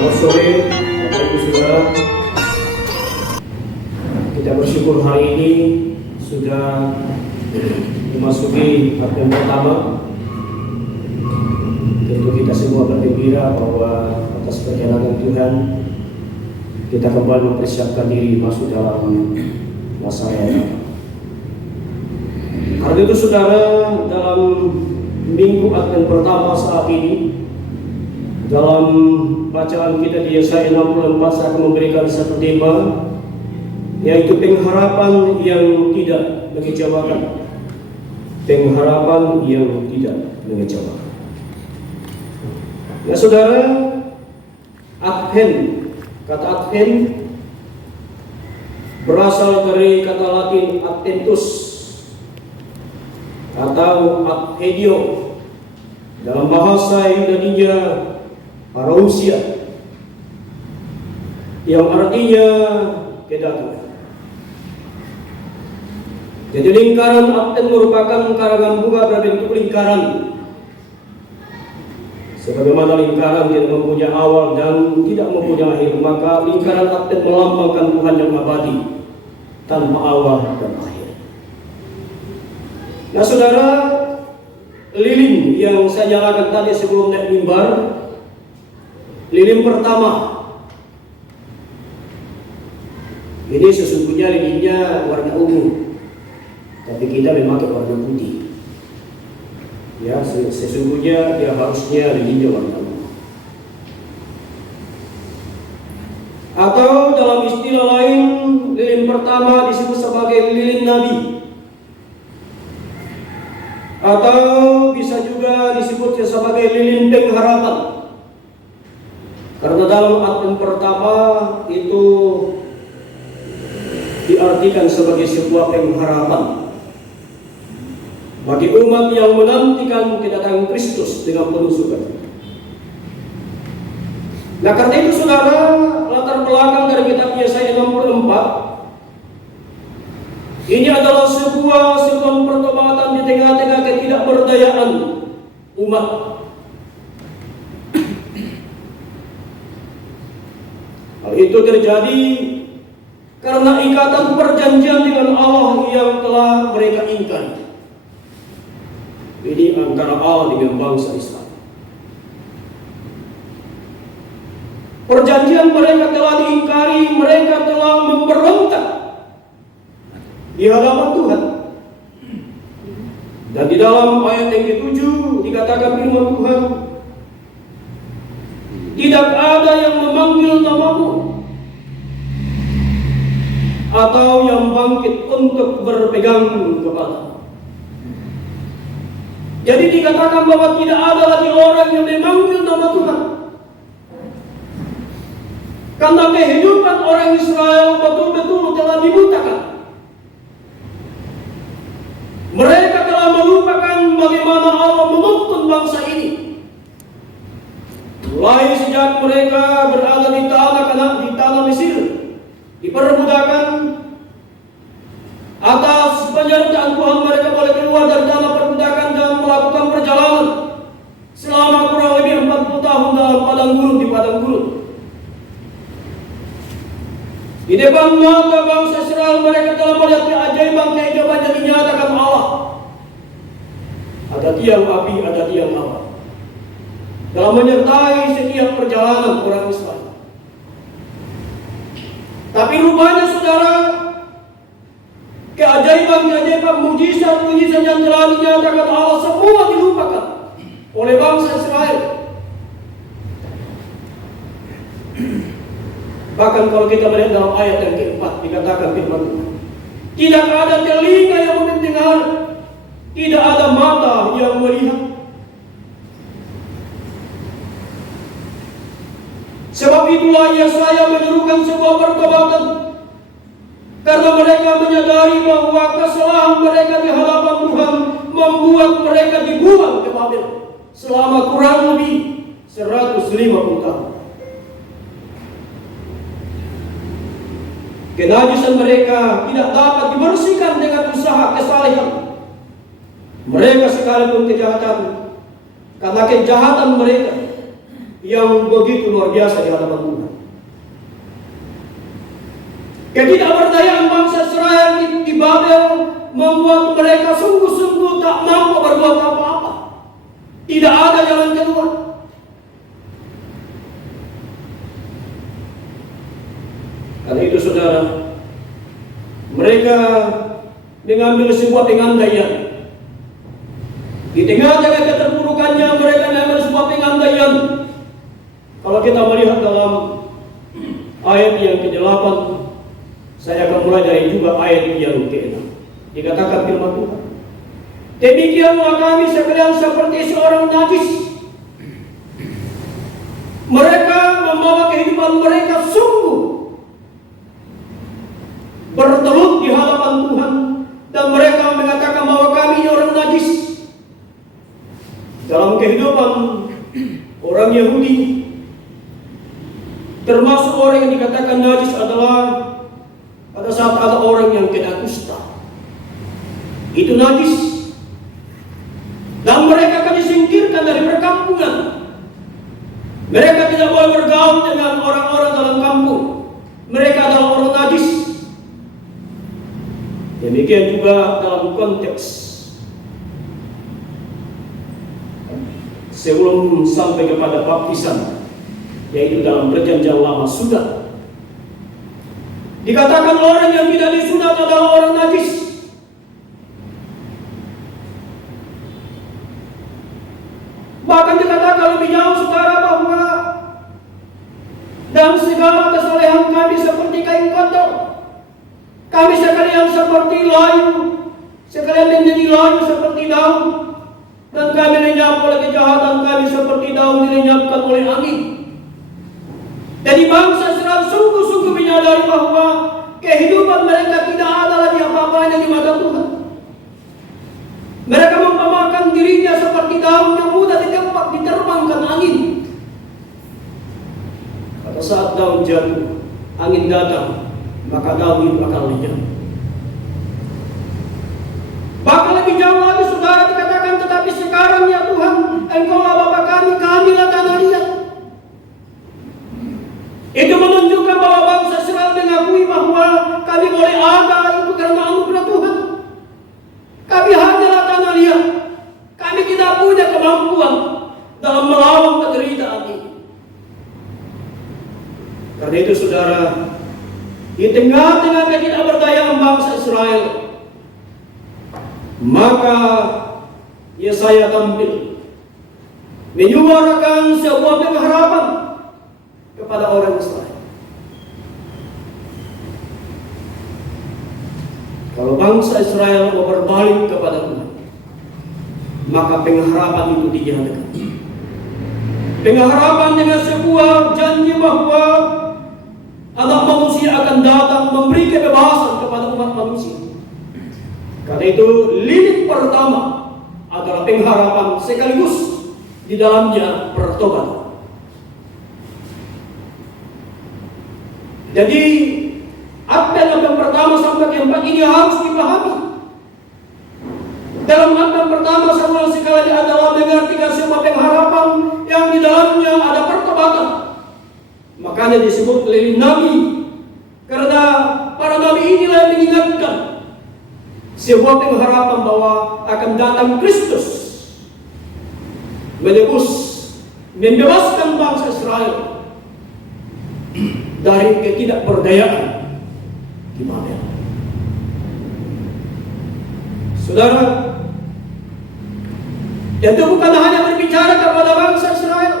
Selamat sore, Bapak Ibu Saudara. Kita bersyukur hari ini sudah memasuki Advent pertama. Tentu kita semua bergembira bahwa atas perjalanan Tuhan kita kembali mempersiapkan diri masuk dalam masa raya. Karena itu saudara, dalam minggu Advent pertama saat ini, dalam bacaan kita di Yesaya 64 saya akan memberikan satu tema, yaitu pengharapan yang tidak mengecewakan. Pengharapan yang tidak mengecewakan. Ya saudara, Advent, kata Advent berasal dari kata Latin adventus atau advenio, dalam bahasa Yunani-nya parousia, yang artinya kedatangan. Jadi lingkaran Advent merupakan karangan bunga berbentuk lingkaran. Sebagaimana lingkaran tidak mempunyai awal dan tidak mempunyai akhir, maka lingkaran Advent melambangkan Tuhan yang abadi tanpa awal dan akhir. Nah saudara, lilin yang saya nyalakan tadi sebelum naik mimbar, lilin pertama ini sesungguhnya lilinnya warna ungu, tapi kita memakai warna putih. Ya, sesungguhnya dia harusnya lilinnya warna ungu. Atau dalam istilah lain, lilin pertama disebut sebagai lilin nabi, atau bisa juga disebut sebagai lilin pengharapan. Karena dalam Advent pertama itu diartikan sebagai sebuah pengharapan bagi umat yang menantikan kedatangan Kristus dengan penuh sukacita. Nah karena itu saudara, latar belakang dari kitab Yesaya 64 ini adalah sebuah pertobatan di tengah-tengah ketidakberdayaan umat. Hal itu terjadi karena ikatan perjanjian dengan Allah yang telah mereka ingkari. Ini antara Allah dengan bangsa Israel. Perjanjian mereka telah diingkari, mereka telah memberontak di hadapan Tuhan. Dan di dalam ayat yang ke-7 dikatakan firman Tuhan, tidak ada yang memanggil namamu atau yang bangkit untuk berpegang kepada. Jadi dikatakan bahwa tidak ada lagi orang yang memanggil nama Tuhan. Karena kehidupan orang Israel betul-betul telah dibutakan. Mereka telah melupakan bagaimana Allah menuntun bangsa ini. Mulai sejak mereka berada di tanah Mesir, diperbudakan, atas penyertaan Tuhan mereka boleh keluar dari tanah perbudakan dan melakukan perjalanan selama kurang lebih 40 tahun dalam padang gurun, di padang gurun. Di depan mata bangsa Israel mereka telah melihat keajaiban yang dinyatakan Allah. Ada tiang api, ada tiang awan dalam menyertai setiap perjalanan orang Israel. Tapi rupanya saudara, keajaiban mujizat yang telah dinyatakan Allah semua dilupakan oleh bangsa Israel. Bahkan kalau kita melihat dalam ayat yang ke-4 dikatakan firman Tuhan, tidak ada telinga yang mendengar, tidak ada mata yang melihat. Sebab itulah Yesaya menyerukan sebuah pertobatan, karena mereka menyadari bahwa kesalahan mereka di hadapan Tuhan membuat mereka dibuang ke Babel selama kurang lebih 150 tahun. Kenajisan mereka tidak dapat dibersihkan dengan usaha kesalehan. Mereka sekalipun kejahatan, karena kejahatan mereka yang begitu luar biasa di hadapan Tuhan. Ketidakberdayaan bangsa Israel di Babel membuat mereka sungguh-sungguh tak mampu berbuat apa-apa. Tidak ada jalan keluar. Karena itu saudara, mereka mengambil sebuah pengandaian. Di tengah-tengah keterpurukannya mereka mengambil sebuah pengandaian. Kalau kita melihat dalam ayat yang ke-8, saya akan mulai dari juga ayat yang ke-6. Dikatakan firman Tuhan, demikianlah kami sekalian seperti seorang najis. Mereka membawa kehidupan mereka sungguh bertelut di hadapan Tuhan, dan mereka mengatakan bahwa kami orang najis. Dalam kehidupan orang Yahudi, termasuk orang yang dikatakan najis adalah pada saat ada orang yang kena kusta. Itu najis. Dan mereka akan disingkirkan dari perkampungan. Mereka tidak boleh bergaul dengan orang-orang dalam kampung. Mereka adalah orang najis. Demikian juga dalam konteks sebelum sampai kepada baptisan, yaitu dalam perjanjian lama sudah dikatakan orang yang tidak disunat adalah orang najis. Bahkan dikatakan lebih jauh saudara bahwa dan segala kesalehan kami seperti kain kotor. Kami sekalian seperti layu, sekalian menjadi layu seperti daun, dan kami lenyap oleh kejahatan kami seperti daun dilenyapkan oleh angin. Jadi bangsa Israel sungguh-sungguh menyadari bahwa kehidupan mereka tidak ada lagi apa-apanya di mata Tuhan. Mereka mempamakan dirinya seperti daun yang mudah diterbangkan angin. Pada saat daun jatuh, angin datang, maka daun itu akan lenyap. Bahkan lebih jauh lagi saudara dikatakan, tetapi sekarang ya Tuhan, Engkaulah Bapa kami, kamilah tanah liat. Itu menunjukkan bahwa bangsa Israel mengakui bahwa kami boleh ada itu karena anugerah Tuhan. Kami hanyalah tanah liat. Kami tidak punya kemampuan dalam melawan penderitaan ini. Karena itu saudara, di tengah-tengah ketidakberdayaan bangsa Israel, maka Yesaya tampil menyuarakan sebuah pengharapan kepada orang Israel. Kalau bangsa Israel mau berbalik kepada Tuhan, maka pengharapan itu dinyatakan. Pengharapan dengan sebuah janji bahwa Anak manusia akan datang memberi kebebasan kepada umat manusia. Karena itu lini pertama adalah pengharapan sekaligus di dalamnya pertobatan. Jadi advent yang pertama sampai keempat ini harus dipahami. Dalam advent pertama sama sekali adalah mengartikan sebuah pengharapan yang di dalamnya ada pertobatan. Makanya disebut oleh nabi, karena para nabi inilah yang mengingatkan sebuah pengharapan bahwa akan datang Kristus menebus, membebaskan bangsa Israel dari ketidakberdayaan di Babel. Saudara, itu bukan hanya berbicara kepada bangsa Israel,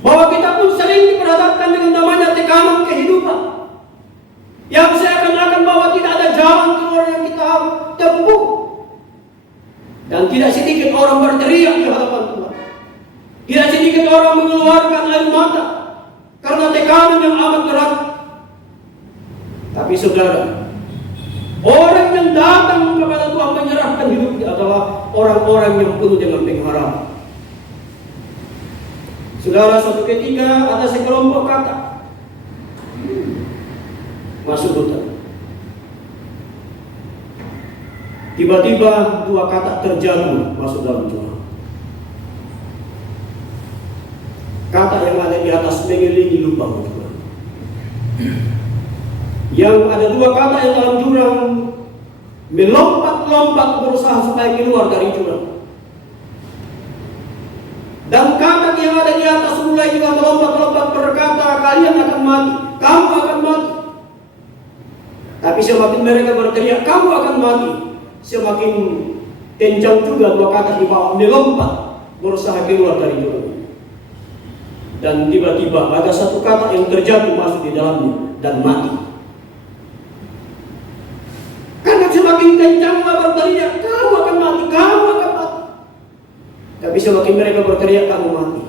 bahwa kita pun sering diperhadapkan dengan namanya tekanan kehidupan yang seakan-akan bahwa tidak ada jalan keluar yang kita tempuh, dan tidak sedikit orang berteriak di hadapan Tuhan, tidak sedikit orang mengeluarkan air mata karena tekanan yang amat berat. Tapi saudara, orang yang datang kepada Tuhan menyerahkan hidupnya adalah orang-orang yang penuh dengan pengharapan. Saudara, suatu ketika ada sekelompok kata masuk hutan. Tiba-tiba dua kata terjatuh masuk dalam jurang. mengelilingi lubang jurang. Yang ada dua kata yang dalam jurang, melompat-lompat berusaha supaya keluar dari jurang. Dan kata yang ada di atas mulai juga melompat-lompat berkata, kalian akan mati, kamu akan mati. Tapi semakin mereka berteriak, kamu akan mati, semakin kencang juga dua kata di bawah, melompat berusaha keluar dari jurang. Dan tiba-tiba ada satu kata yang terjatuh masuk di dalamnya dan mati. Karena semakin kencanglah berteriak, kamu akan mati, kamu akan mati. Tapi semakin mereka berteriak, kamu mati,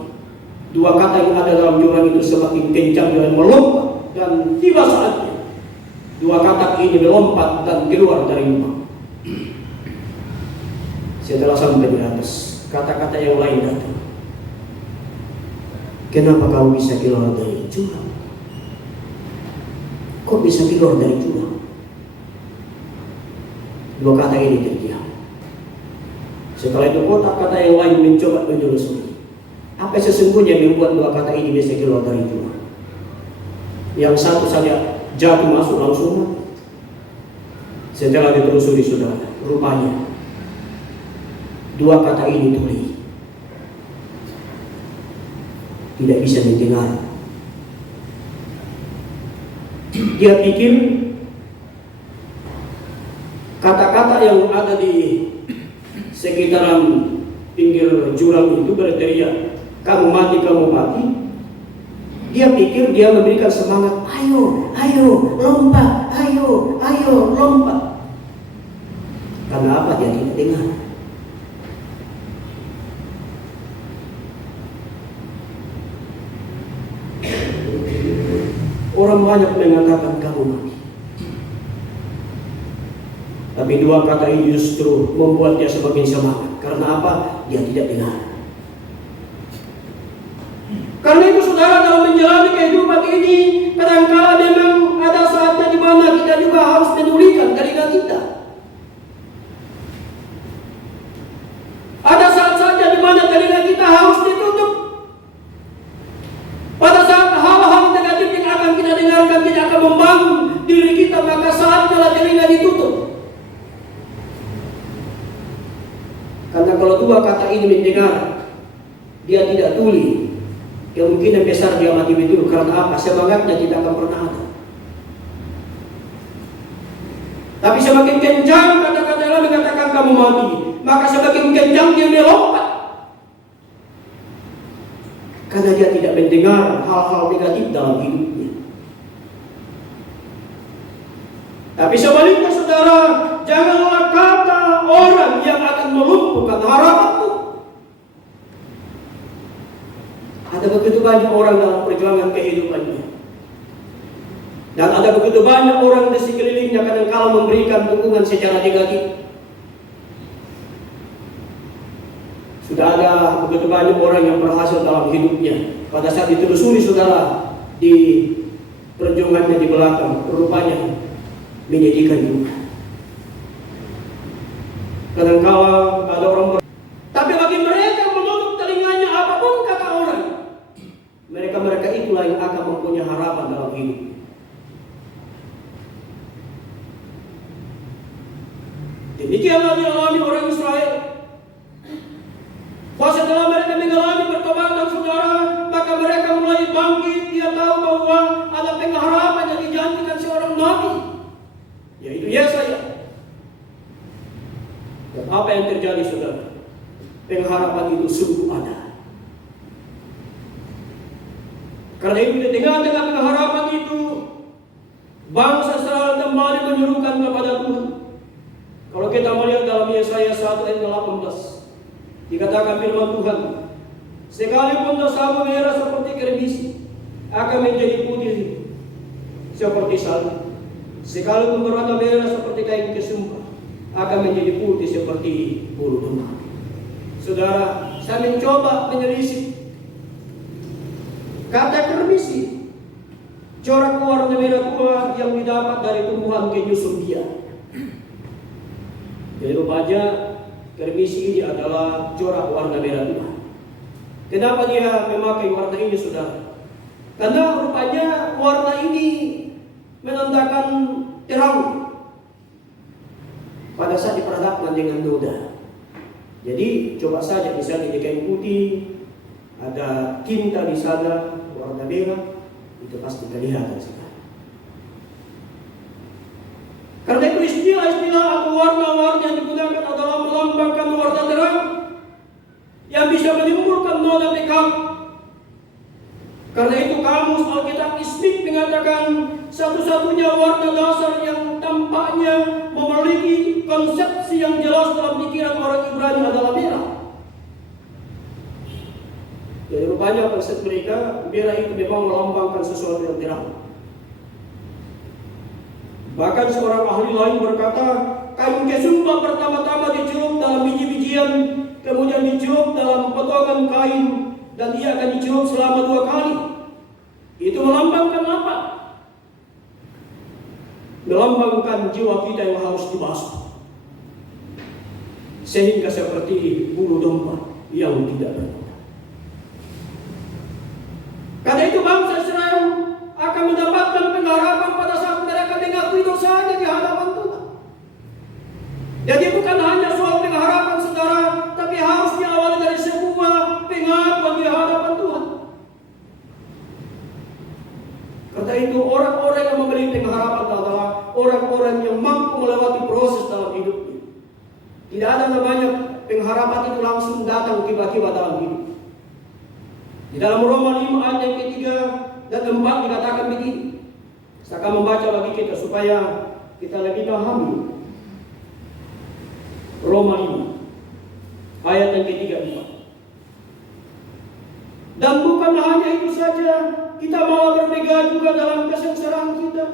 dua kata yang ada dalam jurang itu semakin kencang dan melompat. Dan tiba saatnya dua kata ini melompat dan keluar dari lubang. Setelah sampai di atas, kata-kata yang lain datang. Kenapa kau bisa keluar dari jurang? Kok bisa keluar dari jurang? Dua kata ini terdiam. Setelah itu kata-kata yang lain mencoba menelusuri. Apa sesungguhnya yang membuat dua kata ini bisa keluar dari jurang? Yang satu saja jatuh masuk langsung mati. Setelah ditelusuri saudara, rupanya dua kata ini tuli, tidak bisa mendengar. Dia pikir kata-kata yang ada di sekitaran pinggir jurang itu berteriak, kamu mati, kamu mati. Dia pikir dia memberikan semangat, ayo, ayo, lompat, ayo, ayo, lompat. Karena apa? Dia tidak dengar. Orang banyak mengatakan kamu mati. Tapi dua kata ini justru membuat dia semakin semangat. Karena apa? Dia tidak dengar. Karena itu saudara, dalam menjalani kehidupan ini, kadangkala memang ada saatnya di mana kita juga harus menulikan telinga kita. Ada saat-saatnya di mana telinga kita harus ditutup. Pada saat hal-hal negatif yang akan kita dengarkan tidak akan membangun diri kita, maka saatnya telinga ditutup. Karena kalau dua kata ini mendengar, dia tidak tuli, kemungkinan besar dia mati betul. Karena apa? Semangatnya tidak akan pernah ada. Tapi semakin kencang kata-kata Allah mengatakan kamu mati, maka semakin kencang dia melompat. Karena dia tidak mendengar hal-hal negatif dalam hidupnya. Tapi sebaliknya saudara, janganlah kata orang yang akan melumpuhkan harapanmu. Ada begitu banyak orang dalam perjuangan kehidupannya. Dan ada begitu banyak orang di sekelilingnya kadang-kala memberikan dukungan secara negatif. Sudah ada begitu banyak orang yang berhasil dalam hidupnya. Pada saat ditelusuri saudara di perjuangannya di belakang, rupanya menyedihkan juga. Kadang-kala ada orang tapi bagi mereka menutup telinganya apapun kata orang, mereka itulah yang akan mempunyai harapan dalam hidup. Demikianlah dialami orang Israel. Bahwa setelah mereka mengalami pertobatan saudara, maka mereka mulai bangkit. Dia tahu bahwa ada pengharapan yang dijanjikan seorang nabi, yaitu Yesaya. Dan apa yang terjadi saudara? Pengharapan itu sungguh ada. Karena itu di tengah-tengah pengharapan itu, bangsa Israel kembali menyerukan kepada Tuhan. Kalau kita melihat dalam Yesaya 1 ayat 18, dikatakan firman Tuhan, sekalipun dosamu merah seperti kerbisi, akan menjadi putih seperti salju. Sekalipun berwarna merah seperti kain kesumba, akan menjadi putih seperti bulu domba. Saudara, saya mencoba menelisik kata kerbisi, corak warna merah tua yang didapat dari tumbuhan kenyusum dia. Jadi rupanya kerbisi ini adalah corak warna merah tua. Kenapa dia memakai warna ini saudara? Karena rupanya warna ini menandakan terang pada saat diperhadapkan dengan noda. Jadi coba saja misalnya di kain putih ada tinta di sana warna merah, itu pasti kelihatan sekali. Karena itu istilah-istilah atau warna-warna yang digunakan adalah melambangkan warna terang yang bisa menimbulkan noda tekad. Karena itu kamus Alkitab Smith mengatakan satu-satunya warna dasar yang tampaknya memiliki konsepsi yang jelas dalam pikiran orang Ibrani adalah merah. Jadi rupanya konsep mereka, merah itu memang melambangkan sesuatu yang terang. Bahkan seorang ahli lain berkata, kain kesumba pertama-tama dicelup dalam biji-bijian, kemudian dicelup dalam potongan kain, dan ia akan dicelup selama 2 kali. Itu melambangkan apa? Melambangkan jiwa kita yang harus dibasuh, sehingga seperti bulu domba yang tidak berguna. Karena itu bangsa Israel akan mendapatkan pengharapan pada saat mereka mengakui dosanya di hadapan Tuhan. Jadi bukan hanya soal pengharapan saudara, tapi harus diawali dari sebuah pengakuan di hadapan Tuhan. Karena itu orang-orang yang memiliki pengharapan adalah orang-orang yang mampu melewati proses dalam hidupnya. Tidak ada namanya pengharapan itu langsung datang tiba-tiba dalam hidup. Di dalam Roma 5 ayat yang ketiga dan 4 dikatakan begini. Saya akan membaca bagi kita supaya kita lebih pahami. Roma 5 ayat yang ketiga 4. Dan bukan hanya itu saja, kita malah bermegah juga dalam kesengsaraan kita,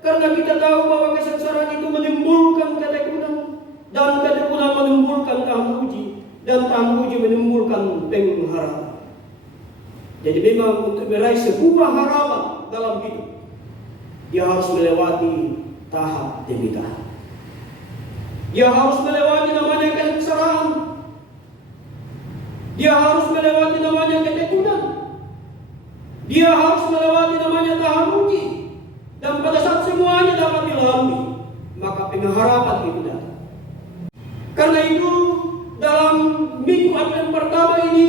karena kita tahu bahwa kesengsaraan itu menimbulkan ketekunan, dan ketekunan menimbulkan tahan uji, dan tahan uji menimbulkan pengharapan. Jadi memang untuk meraih sebuah harapan dalam hidup, dia harus melewati tahap demi tahap. Dia harus melewati namanya kesengsaraan. Dia harus melewati namanya ketekunan. Dia harus melewati namanya tahan uji. Dan pada saat semuanya dapat dilalui, maka pengharapan itu datang. Karena itu dalam minggu Advent pertama ini,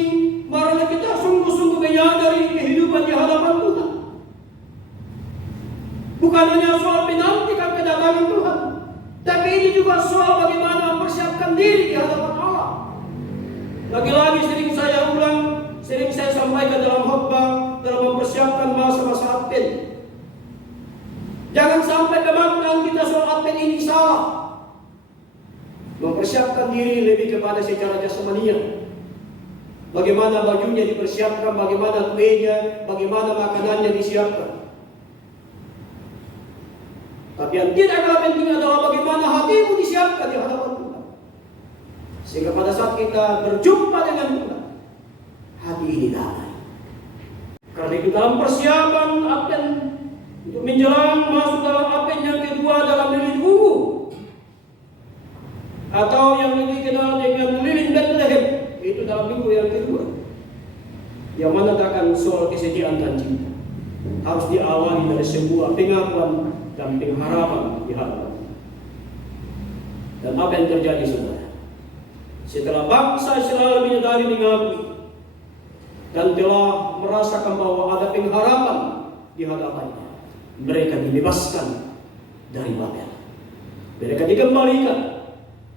marilah kita sungguh-sungguh menyadari kehidupan di hadapan Tuhan. Bukan hanya soal menantikan kedatangan Tuhan, tapi ini juga soal bagaimana mempersiapkan diri di hadapan Allah. Lagi-lagi sering saya ulang, sering saya sampaikan dalam khotbah, dalam mempersiapkan masa-masa Advent. Jangan sampai kemaknaan kita soal Advent ini salah. Mempersiapkan diri lebih kepada secara jasmania. Bagaimana bajunya dipersiapkan, bagaimana kuenya, bagaimana makanannya disiapkan. Tapi yang tidak kalah penting adalah bagaimana hatimu disiapkan di hadapan Tuhan. Sehingga pada saat kita berjumpa dengan Tuhan, hati ini damai. Karena itu dalam persiapan Advent, untuk menjelang masuk dalam Advent yang kedua dalam lilin ungu, atau yang dikenal dengan lilin Bethlehem, itu dalam minggu yang kedua, yang menandakan soal kesetiaan dan cinta, harus diawali dari sebuah pengakuan dan pengharapan di hadapan. Dan apa yang terjadi saudara? Setelah bangsa Israel menyadari, mengakui, dan telah merasakan bahwa ada pengharapan di hadapannya, mereka dibebaskan dari Babel. Mereka dikembalikan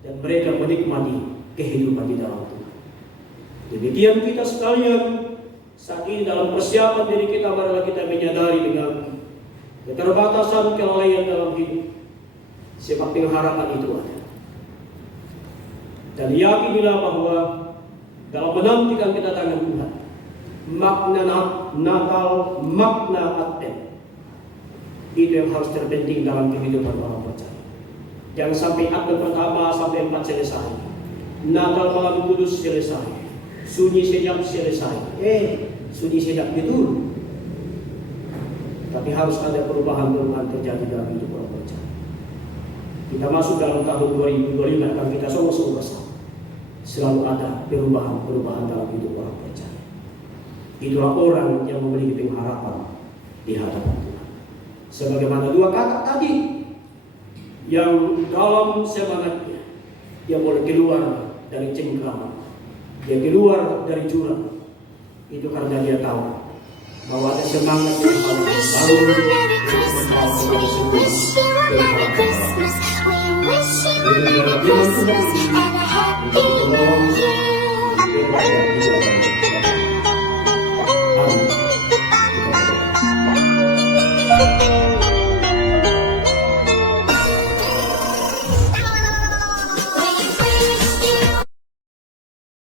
dan mereka menikmati kehidupan di dalam Tuhan. Demikian kita sekalian, saat ini dalam persiapan diri kita, marilah kita menyadari dengan keterbatasan kelalaian dalam hidup, sebab pengharapan itu ada. Dan yakinilah bahwa dalam menantikan kedatangan Tuhan, makna Natal, makna Advent, itu yang harus terpenting dalam kehidupan orang percaya. Jangan sampai Advent pertama sampai 4 selesai, Natal malam kudus selesai, sunyi senyap selesai. Sunyi senyap betul. Tapi harus ada perubahan-perubahan terjadi dalam hidup orang percaya. Kita masuk dalam tahun 2025, dan kita semua bersama. Selalu ada perubahan-perubahan dalam hidup orang percaya. Itulah orang yang memiliki pengharapan di hadapan Tuhan. Sebagaimana dua kakak tadi yang dalam semangatnya dia boleh keluar dari cengkraman, dia keluar dari jurang, itu karena dia tahu bahwa ada semangat yang baru membawa kepada semua Tuhan.